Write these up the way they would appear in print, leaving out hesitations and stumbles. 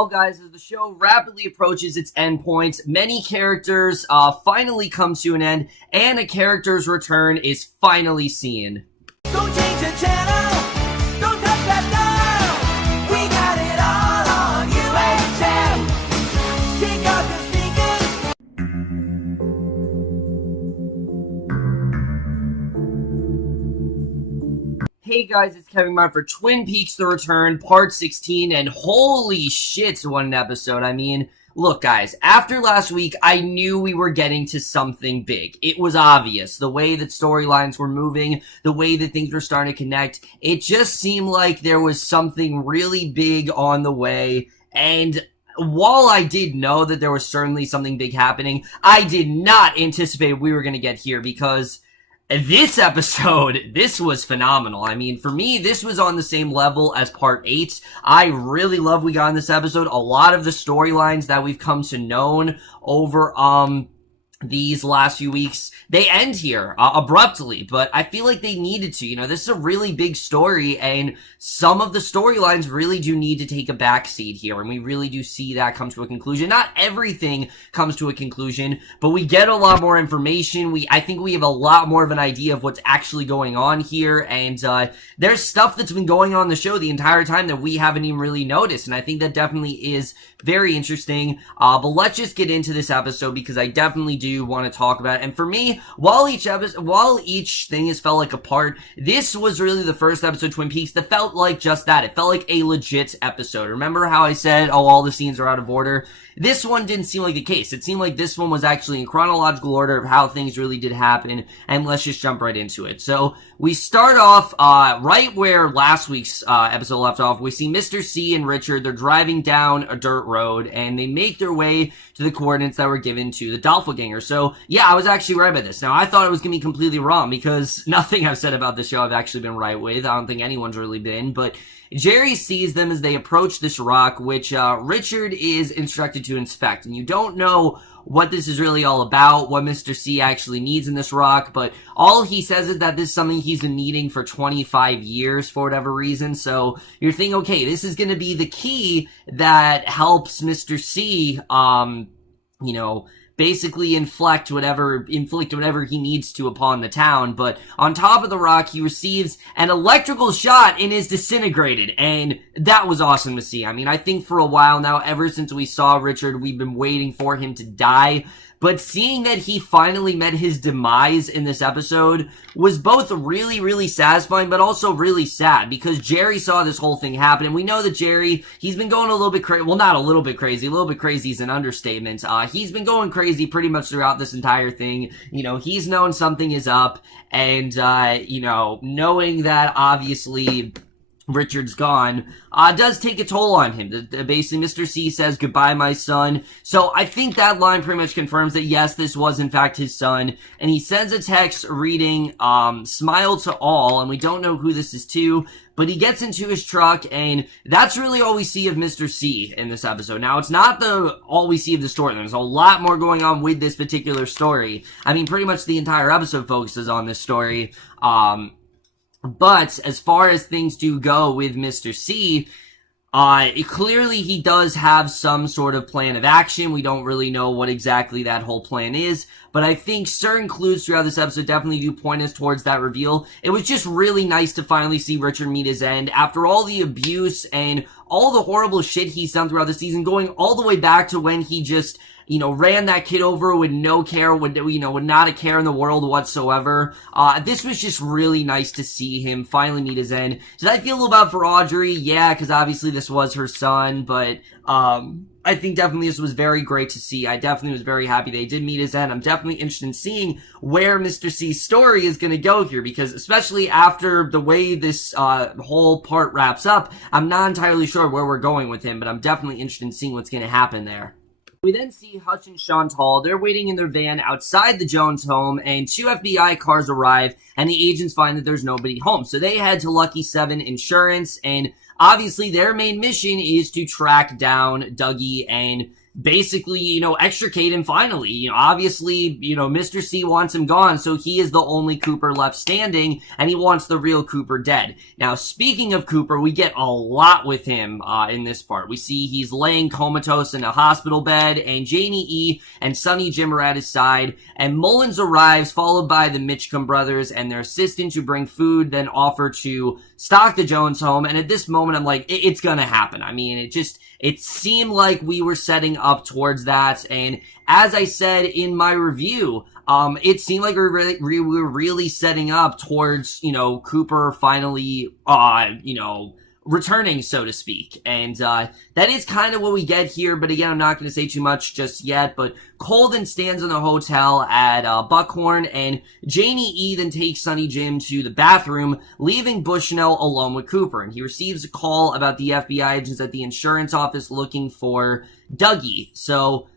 Well, guys, as the show rapidly approaches its endpoint, many characters finally come to an end, and a character's return is finally seen. Don't change the channel, don't touch that dial. We got it all on UHF. Take off your speakers. Hey guys, it's Kevin Martin for Twin Peaks The Return, Part 16, and holy shit, what an episode. I mean, look guys, after last week, I knew we were getting to something big. It was obvious. The way that storylines were moving, the way that things were starting to connect, it just seemed like there was something really big on the way, and while I did know that there was certainly something big happening, I did not anticipate we were going to get here, because this episode, this was phenomenal. I mean, for me, this was on the same level as Part 8. I really love we got in this episode. A lot of the storylines that we've come to know over, these last few weeks, they end here abruptly, but I feel like they needed to. You know, this is a really big story, and some of the storylines really do need to take a backseat here, and we really do see that come to a conclusion. Not everything comes to a conclusion, but we get a lot more information. I think we have a lot more of an idea of what's actually going on here, and there's stuff that's been going on in the show the entire time that we haven't even really noticed, and I think that definitely is very interesting. But let's just get into this episode, because I definitely do want to talk about it. And for me, while each thing has felt like a part, this was really the first episode of Twin Peaks that felt like just that. It felt like a legit episode. Remember how I said, oh, all the scenes are out of order? This one didn't seem like the case. It seemed like this one was actually in chronological order of how things really did happen, and let's just jump right into it. So, we start off, right where last week's, episode left off. We see Mr. C and Richard, they're driving down a dirt road, and they make their way to the coordinates that were given to the doppelganger. So, yeah, I was actually right by this. Now, I thought it was gonna be completely wrong, because nothing I've said about this show I've actually been right with. I don't think anyone's really been, but Jerry sees them as they approach this rock, which Richard is instructed to inspect. And you don't know what this is really all about, what Mr. C actually needs in this rock, but all he says is that this is something he's been needing for 25 years for whatever reason. So you're thinking, okay, this is going to be the key that helps Mr. C, you know, basically inflict whatever he needs to upon the town. But on top of the rock, he receives an electrical shot and is disintegrated, and that was awesome to see. I mean, I think for a while now, ever since we saw Richard, we've been waiting for him to die. But seeing that he finally met his demise in this episode was both really, really satisfying, but also really sad, because Jerry saw this whole thing happen, and we know that Jerry, he's been going a little bit crazy. Well, not a little bit crazy is an understatement. He's been going crazy pretty much throughout this entire thing. You know, he's known something is up, and, you know, knowing that obviously Richard's gone, does take a toll on him. Basically, Mr. C says, "Goodbye, my son." So I think that line pretty much confirms that yes, this was in fact his son. And he sends a text reading, "Smile to all," and we don't know who this is to, but he gets into his truck, and that's really all we see of Mr. C in this episode. Now, it's not all we see of the story. There's a lot more going on with this particular story. I mean, pretty much the entire episode focuses on this story. But as far as things do go with Mr. C, clearly he does have some sort of plan of action. We don't really know what exactly that whole plan is, but I think certain clues throughout this episode definitely do point us towards that reveal. It was just really nice to finally see Richard meet his end after all the abuse and all the horrible shit he's done throughout the season, going all the way back to when he just, you know, ran that kid over with no care, with not a care in the world whatsoever. This was just really nice to see him finally meet his end. Did I feel a little bad for Audrey? Yeah, because obviously this was her son, but, I think definitely this was very great to see. I definitely was very happy they did meet his end. I'm definitely interested in seeing where Mr. C's story is going to go here, because especially after the way this whole part wraps up, I'm not entirely sure where we're going with him, but I'm definitely interested in seeing what's going to happen there. We then see Hutch and Chantal. They're waiting in their van outside the Jones home, and 2 FBI cars arrive, and the agents find that there's nobody home. So they head to Lucky 7 Insurance, and obviously their main mission is to track down Dougie and basically, extricate him finally. Obviously, Mr. C wants him gone, so he is the only Cooper left standing, and he wants the real Cooper dead. Now, speaking of Cooper, we get a lot with him in this part. We see he's laying comatose in a hospital bed, and Janie E and Sonny Jim are at his side, and Mullins arrives, followed by the Mitchcomb brothers and their assistant who bring food, then offer to stock the Jones home, and at this moment, I'm like, it's gonna happen. I mean, it seemed like we were setting up towards that, and as I said in my review, it seemed like we were really setting up towards, Cooper finally, returning, so to speak. And that is kind of what we get here, but again, I'm not going to say too much just yet. But Colden stands in the hotel at Buckhorn, and Janie E then takes Sonny Jim to the bathroom, leaving Bushnell alone with Cooper. And he receives a call about the FBI agents at the insurance office looking for Dougie. So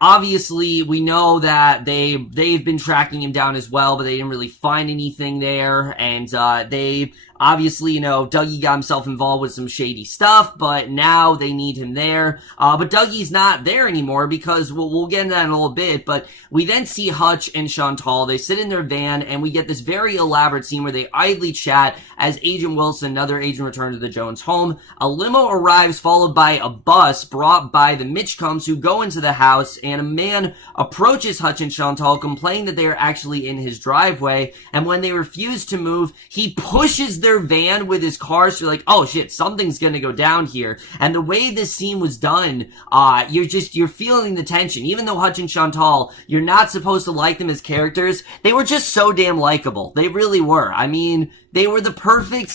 obviously, we know that they've been tracking him down as well, but they didn't really find anything there. And they obviously, Dougie got himself involved with some shady stuff, but now they need him there. But Dougie's not there anymore because we'll get into that in a little bit. But we then see Hutch and Chantal. They sit in their van, and we get this very elaborate scene where they idly chat as Agent Wilson, another agent, returns to the Jones home. A limo arrives, followed by a bus brought by the Mitchcombs, who go into the house, and a man approaches Hutch and Chantal, complaining that they are actually in his driveway, and when they refuse to move, he pushes their van with his car, so you're like, oh shit, something's gonna go down here. And the way this scene was done, you're feeling the tension. Even though Hutch and Chantal, you're not supposed to like them as characters, they were just so damn likable. They really were. I mean, they were the perfect,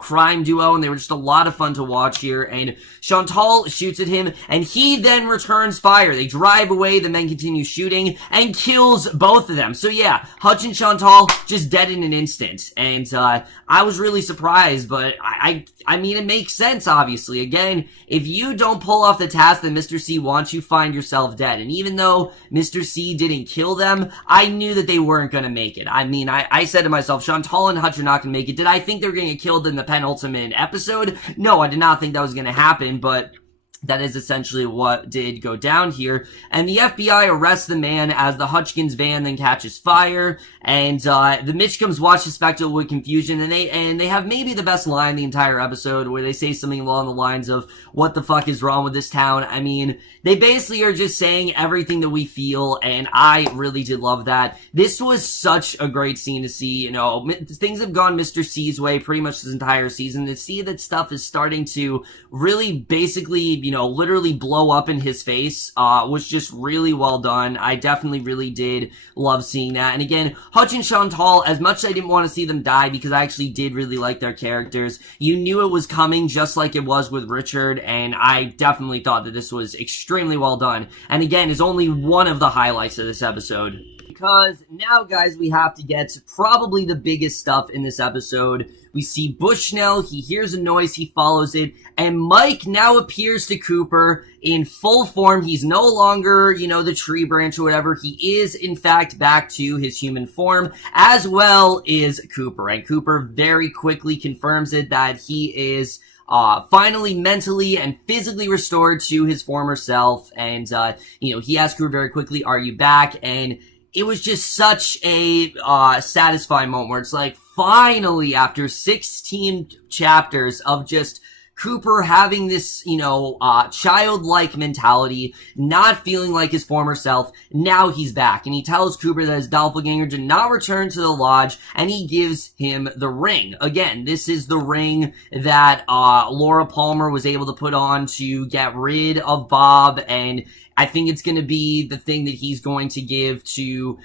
crime duo, and they were just a lot of fun to watch here. And Chantal shoots at him, and he then returns fire. They drive away, the men continue shooting, and kills both of them. So yeah, Hutch and Chantal just dead in an instant. And I was really surprised, but I mean, it makes sense, obviously. Again, if you don't pull off the task that Mr. C wants, you find yourself dead. And even though Mr. C didn't kill them, I knew that they weren't going to make it. I mean, I said to myself, Chantal and Hutch are not going to make it. Did I think they were going to get killed in the penultimate episode? No, I did not think that was going to happen, but that is essentially what did go down here. And the FBI arrests the man as the Hutchkins van then catches fire. And the Mitchcombs watch the spectacle with confusion, and they have maybe the best line the entire episode, where they say something along the lines of, what the fuck is wrong with this town? I mean, they basically are just saying everything that we feel, and I really did love that. This was such a great scene to see. Things have gone Mr. C's way pretty much this entire season. To see that stuff is starting to really basically, literally blow up in his face, was just really well done. I definitely really did love seeing that. And again, Hutch and Chantal, as much as I didn't want to see them die, because I actually did really like their characters, you knew it was coming, just like it was with Richard, and I definitely thought that this was extremely well done. And again, is only one of the highlights of this episode. Because now, guys, we have to get to probably the biggest stuff in this episode. We see Bushnell, he hears a noise, he follows it, and Mike now appears to Cooper in full form. He's no longer, the tree branch or whatever. He is, in fact, back to his human form, as well is Cooper. And Cooper very quickly confirms it, that he is finally mentally and physically restored to his former self. And, he asks Cooper very quickly, are you back? And it was just such a satisfying moment where it's like, finally, after 16 chapters of just Cooper having this, childlike mentality, not feeling like his former self, now he's back. And he tells Cooper that his doppelganger did not return to the lodge, and he gives him the ring. Again, this is the ring that Laura Palmer was able to put on to get rid of Bob, and I think it's going to be the thing that he's going to give to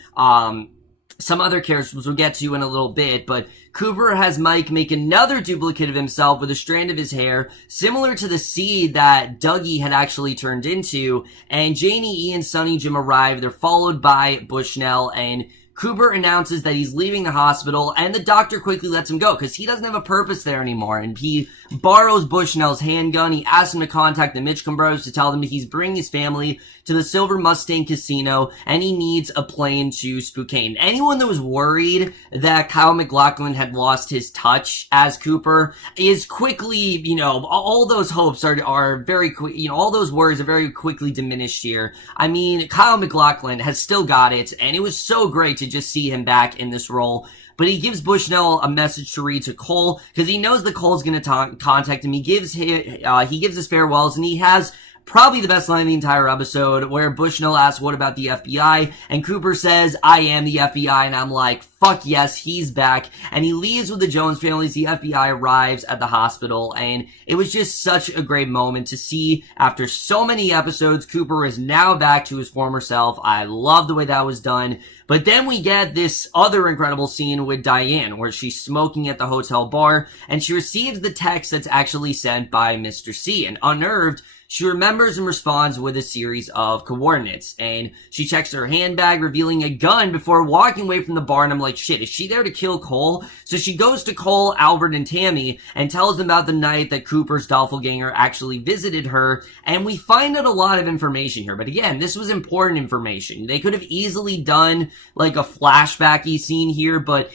some other characters we'll get to in a little bit. But Cooper has Mike make another duplicate of himself with a strand of his hair, similar to the seed that Dougie had actually turned into. And Janie E and Sonny Jim arrive. They're followed by Bushnell, and Cooper announces that he's leaving the hospital, and the doctor quickly lets him go because he doesn't have a purpose there anymore. And he borrows Bushnell's handgun. He asks him to contact the Mitchum brothers to tell them that he's bringing his family to the Silver Mustang Casino, and he needs a plane to Spokane. Anyone that was worried that Kyle MacLachlan had lost his touch as Cooper is quickly, all those hopes are very quick, all those worries are very quickly diminished here. I mean, Kyle MacLachlan has still got it, and it was so great to just see him back in this role. But he gives Bushnell a message to read to Cole because he knows that Cole's going to contact him. He gives his farewells, and he has probably the best line of the entire episode, where Bushnell asks, "What about the FBI?" And Cooper says, "I am the FBI." And I'm like, fuck yes, he's back. And he leaves with the Jones families. The FBI arrives at the hospital, and it was just such a great moment to see after so many episodes, Cooper is now back to his former self. I love the way that was done. But then we get this other incredible scene with Diane, where she's smoking at the hotel bar, and she receives the text that's actually sent by Mr. C. And unnerved, she remembers and responds with a series of coordinates, and she checks her handbag, revealing a gun before walking away from the bar, and I'm like, shit, is she there to kill Cole? So she goes to Cole, Albert, and Tammy, and tells them about the night that Cooper's doppelganger actually visited her, and we find out a lot of information here, but again, this was important information. They could have easily done, like, a flashbacky scene here, but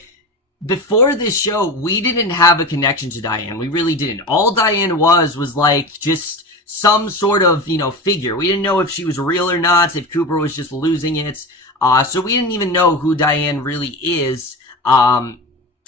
before this show, we didn't have a connection to Diane. We really didn't. All Diane was like, just some sort of, figure. We didn't know if she was real or not, if Cooper was just losing it. So we didn't even know who Diane really is. But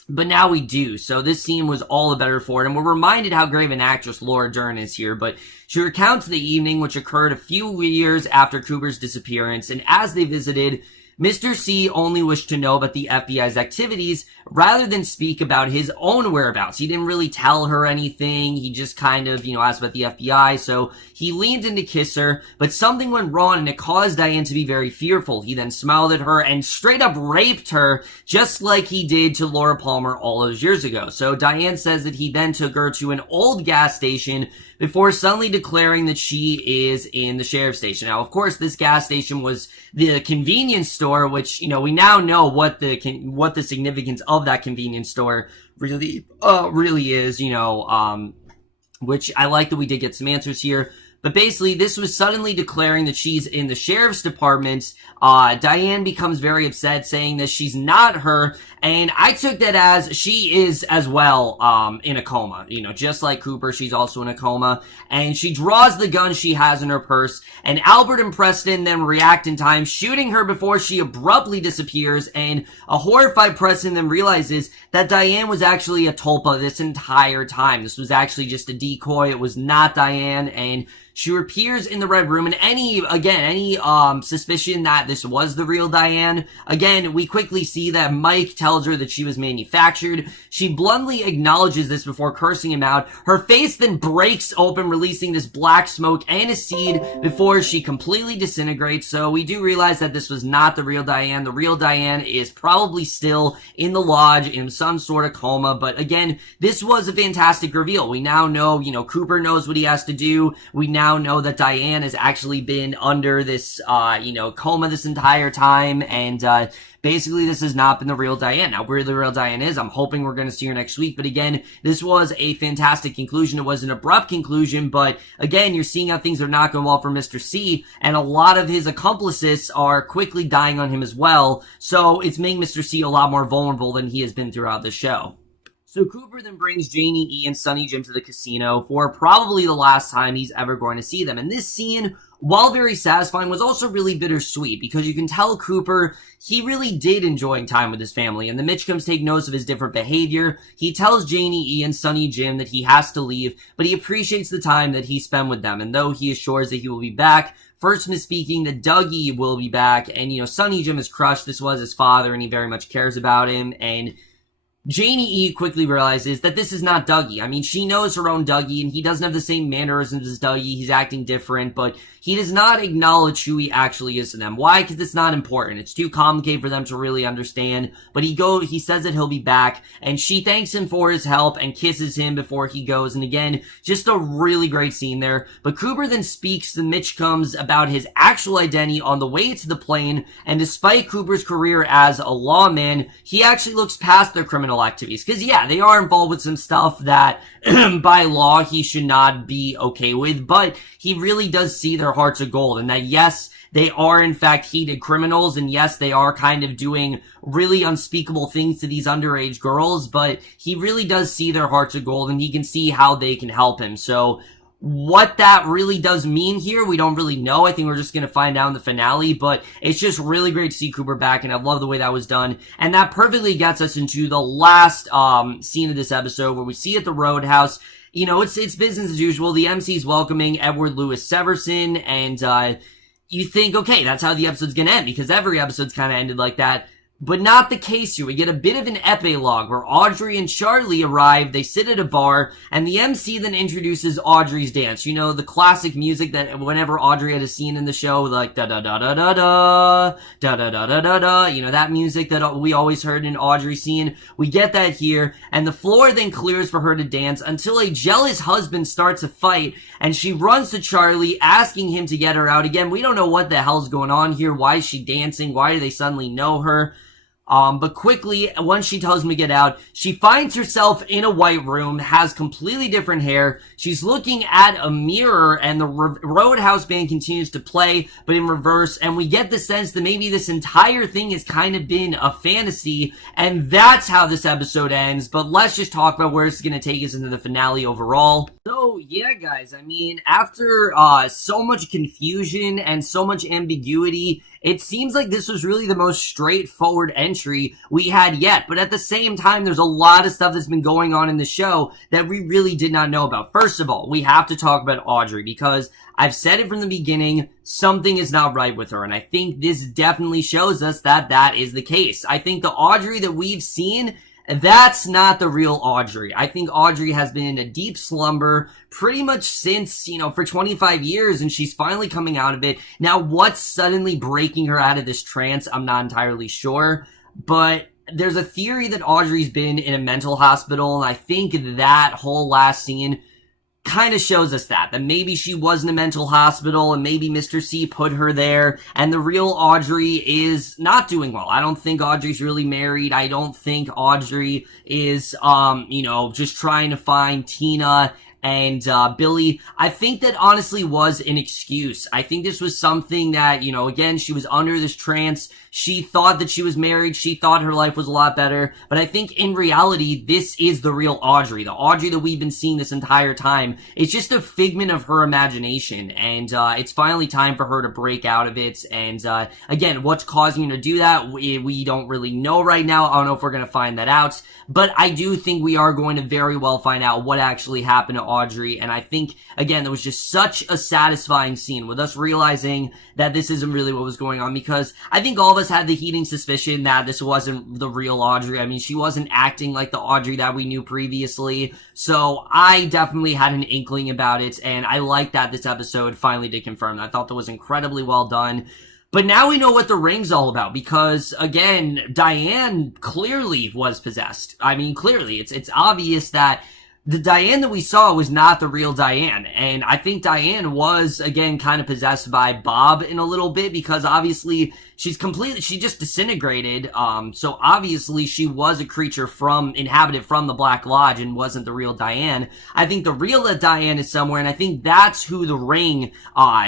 now we do. So this scene was all the better for it. And we're reminded how great of an actress Laura Dern is here. But she recounts the evening, which occurred a few years after Cooper's disappearance. And as they visited, Mr. C only wished to know about the FBI's activities rather than speak about his own whereabouts. He didn't really tell her anything. He just kind of, asked about the FBI. So he leaned in to kiss her, but something went wrong and it caused Diane to be very fearful. He then smiled at her and straight up raped her, just like he did to Laura Palmer all those years ago. So Diane says that he then took her to an old gas station before suddenly declaring that she is in the sheriff's station. Now, of course, this gas station was the convenience store, which, we now know what the significance of that convenience store really is, which I like that we did get some answers here. But basically, this was suddenly declaring that she's in the sheriff's department. Diane becomes very upset, saying that she's not her. And I took that as she is as well in a coma. Just like Cooper, she's also in a coma. And she draws the gun she has in her purse. And Albert and Preston then react in time, shooting her before she abruptly disappears. And a horrified Preston then realizes that Diane was actually a tulpa this entire time. This was actually just a decoy. It was not Diane. And she appears in the Red Room, and any suspicion that this was the real Diane, again, we quickly see that Mike tells her that she was manufactured. She bluntly acknowledges this before cursing him out. Her face then breaks open, releasing this black smoke and a seed before she completely disintegrates. So we do realize that this was not the real Diane. The real Diane is probably still in the lodge in some sort of coma, but again, this was a fantastic reveal. We now know, Cooper knows what he has to do. We now know that Diane has actually been under this, coma this entire time, and basically this has not been the real Diane. Now, where the real Diane is, I'm hoping we're going to see her next week, but again, this was a fantastic conclusion. It was an abrupt conclusion, but again, you're seeing how things are not going well for Mr. C, and a lot of his accomplices are quickly dying on him as well, so it's making Mr. C a lot more vulnerable than he has been throughout the show. So Cooper then brings Janie E and Sonny Jim to the casino for probably the last time he's ever going to see them. And this scene, while very satisfying, was also really bittersweet because you can tell Cooper, he really did enjoy time with his family. And the Mitchums take notice of his different behavior. He tells Janie E and Sonny Jim that he has to leave, but he appreciates the time that he spent with them. And though he assures that he will be back, first misspeaking that Dougie will be back. And, Sonny Jim is crushed. This was his father and he very much cares about him. And Janie E quickly realizes that this is not Dougie. I mean, she knows her own Dougie, and he doesn't have the same mannerisms as Dougie. He's acting different, but he does not acknowledge who he actually is to them. Why? Because it's not important. It's too complicated for them to really understand. But he says that he'll be back, and she thanks him for his help and kisses him before he goes. And again, just a really great scene there. But Cooper then speaks to Mitchcombs about his actual identity on the way to the plane, and despite Cooper's career as a lawman, he actually looks past their criminal activities. Because yeah, they are involved with some stuff that by law he should not be okay with, but he really does see their hearts of gold, and that yes, they are in fact heated criminals, and yes, they are kind of doing really unspeakable things to these underage girls, but he really does see their hearts of gold, and he can see how they can help him. So what that really does mean here, we don't really know. I think we're just going to find out in the finale, but it's just really great to see Cooper back, and I love the way that was done. And that perfectly gets us into the last scene of this episode, where we see at the Roadhouse, you know, it's business as usual. The MC's welcoming Edward Louis Severson, and you think, okay, that's how the episode's going to end, because every episode's kind of ended like that. But not the case here. We get a bit of an epilogue where Audrey and Charlie arrive, they sit at a bar, and the MC then introduces Audrey's dance. You know, the classic music that whenever Audrey had a scene in the show, like da-da-da-da-da-da, da-da-da-da-da-da, you know, that music that we always heard in Audrey's scene. We get that here, and the floor then clears for her to dance until a jealous husband starts a fight, and she runs to Charlie, asking him to get her out. Again, we don't know what the hell's going on here. Why is she dancing? Why do they suddenly know her? But quickly, once she tells him to get out, she finds herself in a white room, has completely different hair. She's looking at a mirror, and the Roadhouse band continues to play, but in reverse, and we get the sense that maybe this entire thing has kind of been a fantasy, and that's how this episode ends. But let's just talk about where it's going to take us into the finale overall. So, yeah, guys, I mean, after so much confusion and so much ambiguity, it seems like this was really the most straightforward entry we had yet, but at the same time, there's a lot of stuff that's been going on in the show that we really did not know about. First of all, we have to talk about Audrey, because I've said it from the beginning, something is not right with her, and I think this definitely shows us that that is the case. I think the Audrey that we've seen, that's not the real Audrey. I think Audrey has been in a deep slumber pretty much since, you know, for 25 years, and she's finally coming out of it. Now, what's suddenly breaking her out of this trance, I'm not entirely sure, but there's a theory that Audrey's been in a mental hospital, and I think that whole last scene kind of shows us that maybe she was in a mental hospital, and maybe Mr. C put her there, and the real Audrey is not doing well. I don't think Audrey's really married. I don't think Audrey is, you know, just trying to find Tina and Billy. I think that honestly was an excuse. I think this was something that, you know, again, she was under this trance. She thought that she was married. She thought her life was a lot better. But I think in reality, this is the real Audrey. The Audrey that we've been seeing this entire time. It's just a figment of her imagination. And it's finally time for her to break out of it. And again, what's causing her to do that, we don't really know right now. I don't know if we're going to find that out. But I do think we are going to very well find out what actually happened to Audrey. And I think, again, there was just such a satisfying scene with us realizing that this isn't really what was going on, because I think all of us had the heating suspicion that this wasn't the real Audrey. I mean, she wasn't acting like the Audrey that we knew previously. So I definitely had an inkling about it, and I like that this episode finally did confirm that. I thought that was incredibly well done. But now we know what the ring's all about, because, again, Diane clearly was possessed. I mean, clearly, it's obvious that the Diane that we saw was not the real Diane, and I think Diane was, again, kind of possessed by Bob in a little bit, because obviously she just disintegrated, so obviously she was a creature inhabited from the Black Lodge and wasn't the real Diane. I think the real Diane is somewhere, and I think that's who the ring,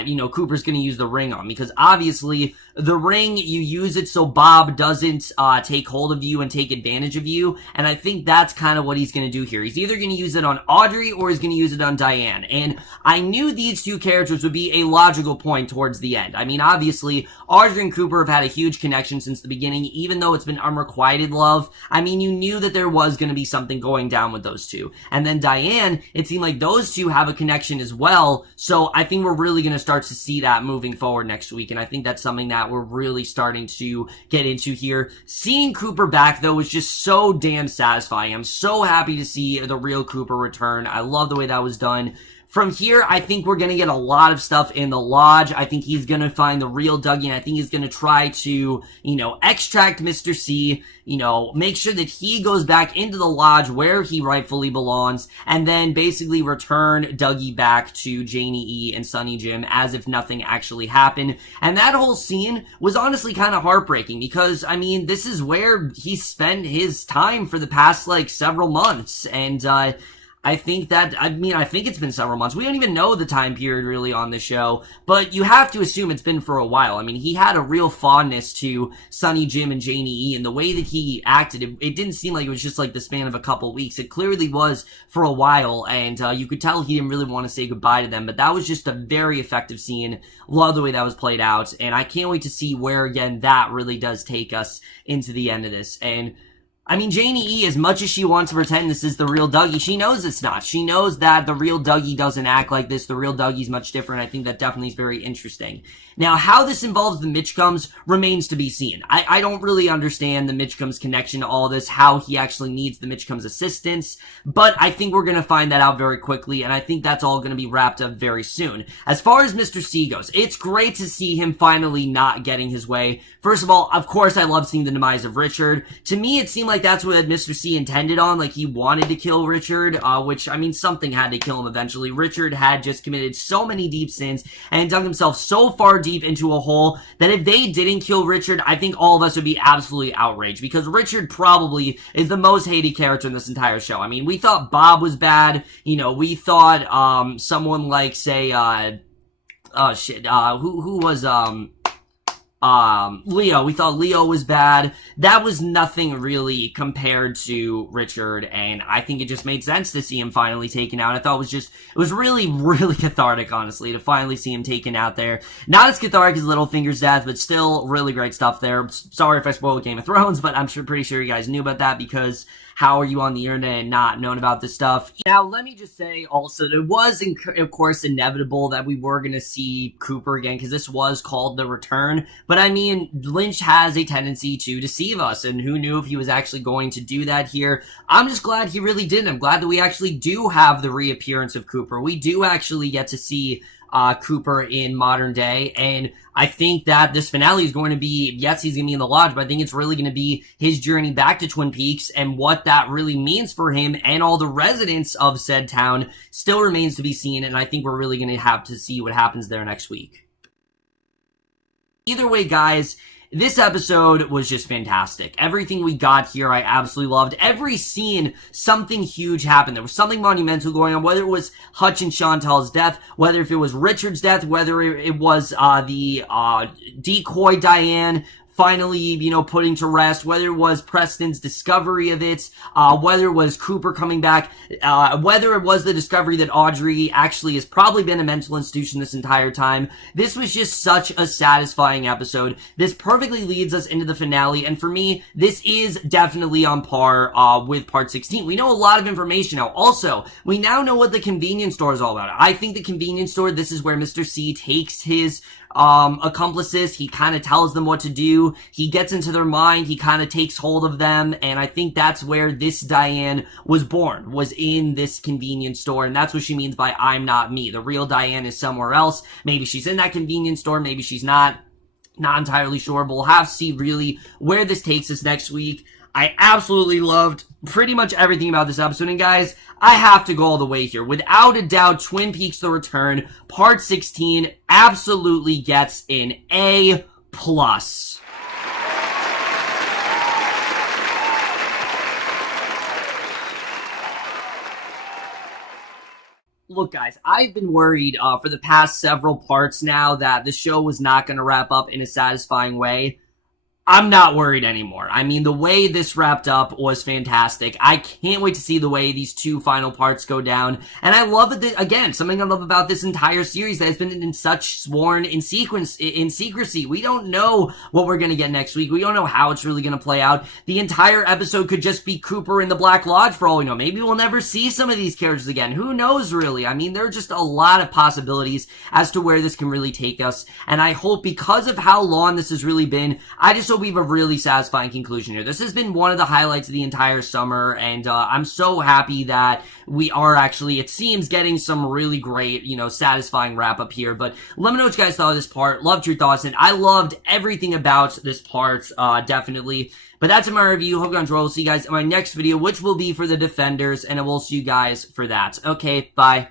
you know, Cooper's gonna use the ring on, because obviously the ring, you use it so Bob doesn't take hold of you and take advantage of you, and I think that's kind of what he's gonna do here. He's either gonna use it on Audrey or he's gonna use it on Diane, and I knew these two characters would be a logical point towards the end. I mean, obviously, Audrey and Cooper have had a huge connection since the beginning, even though it's been unrequited love. I mean, you knew that there was going to be something going down with those two. And then Diane, it seemed like those two have a connection as well, so I think we're really going to start to see that moving forward next week, and I think that's something that that we're really starting to get into here. Seeing Cooper back, though, was just so damn satisfying. I'm so happy to see the real Cooper return. I love the way that was done. From here, I think we're going to get a lot of stuff in the lodge. I think he's going to find the real Dougie, and I think he's going to try to, extract Mr. C, make sure that he goes back into the lodge where he rightfully belongs, and then basically return Dougie back to Janie E and Sonny Jim as if nothing actually happened. And that whole scene was honestly kind of heartbreaking because, this is where he spent his time for the past, several months, and, I think it's been several months. We don't even know the time period really on the show, but you have to assume it's been for a while. He had a real fondness to Sonny Jim and Janie E, and the way that he acted, it didn't seem like it was just the span of a couple weeks. It clearly was for a while, and you could tell he didn't really want to say goodbye to them, but that was just a very effective scene. Love the way that was played out, and I can't wait to see where, again, that really does take us into the end of this. And Janie E, as much as she wants to pretend this is the real Dougie, she knows it's not. She knows that the real Dougie doesn't act like this. The real Dougie's much different. I think that definitely is very interesting. Now, how this involves the Mitchcombs remains to be seen. I don't really understand the Mitchcombs' connection to all this, how he actually needs the Mitchcombs' assistance, but I think we're going to find that out very quickly, and I think that's all going to be wrapped up very soon. As far as Mr. C goes, it's great to see him finally not getting his way. First of all, of course, I love seeing the demise of Richard. To me, it seemed like that's what Mr. C intended on, he wanted to kill Richard, which, something had to kill him eventually. Richard had just committed so many deep sins and dug himself so far deep into a hole that if they didn't kill Richard, I think all of us would be absolutely outraged, because Richard probably is the most hated character in this entire show. We thought Bob was bad, we thought, someone like, say, who was, Leo. We thought Leo was bad. That was nothing really compared to Richard, and I think it just made sense to see him finally taken out. I thought it was really, really cathartic, honestly, to finally see him taken out there. Not as cathartic as Littlefinger's death, but still really great stuff there. Sorry if I spoiled Game of Thrones, but I'm pretty sure you guys knew about that, because how are you on the internet and not known about this stuff? Now, let me just say also, it was, of course, inevitable that we were going to see Cooper again, because this was called The Return. But Lynch has a tendency to deceive us, and who knew if he was actually going to do that here? I'm just glad he really didn't. I'm glad that we actually do have the reappearance of Cooper. We do actually get to see Cooper in modern day, and I think that this finale is going to be, yes, he's going to be in the lodge, but I think it's really going to be his journey back to Twin Peaks, and what that really means for him and all the residents of said town still remains to be seen, and I think we're really going to have to see what happens there next week. Either way, guys, this episode was just fantastic. Everything we got here, I absolutely loved. Every scene, something huge happened. There was something monumental going on, whether it was Hutch and Chantal's death, whether if it was Richard's death, whether it was the decoy Diane finally, putting to rest, whether it was Preston's discovery of it, whether it was Cooper coming back, whether it was the discovery that Audrey actually has probably been a mental institution this entire time. This was just such a satisfying episode. This perfectly leads us into the finale, and for me, this is definitely on par with part 16. We know a lot of information now. Also, we now know what the convenience store is all about. I think the convenience store, this is where Mr. C takes his accomplices. He kind of tells them what to do. He gets into their mind. He kind of takes hold of them. And I think that's where this Diane was born, was in this convenience store. And that's what she means by I'm not me. The real Diane is somewhere else. Maybe she's in that convenience store. Maybe she's not. Not entirely sure, but we'll have to see really where this takes us next week. I absolutely loved pretty much everything about this episode. And guys, I have to go all the way here. Without a doubt, Twin Peaks The Return, Part 16, absolutely gets an A+. Look, guys, I've been worried for the past several parts now that the show was not going to wrap up in a satisfying way. I'm not worried anymore. I mean, the way this wrapped up was fantastic. I can't wait to see the way these two final parts go down. And I love that, again, something I love about this entire series that has been in such sworn in secrecy. We don't know what we're going to get next week. We don't know how it's really going to play out. The entire episode could just be Cooper in the Black Lodge for all we know. Maybe we'll never see some of these characters again. Who knows, really? I mean, there are just a lot of possibilities as to where this can really take us. And I hope, because of how long this has really been, I just hope we have a really satisfying conclusion here. This has been one of the highlights of the entire summer, and I'm so happy that we are actually, it seems, getting some really great, satisfying wrap up here. But let me know what you guys thought of this part. Loved your thoughts, and I loved everything about this part, definitely. But that's my review. Hope you enjoyed. We'll see you guys in my next video, which will be for the Defenders, and I will see you guys for that. Okay, bye.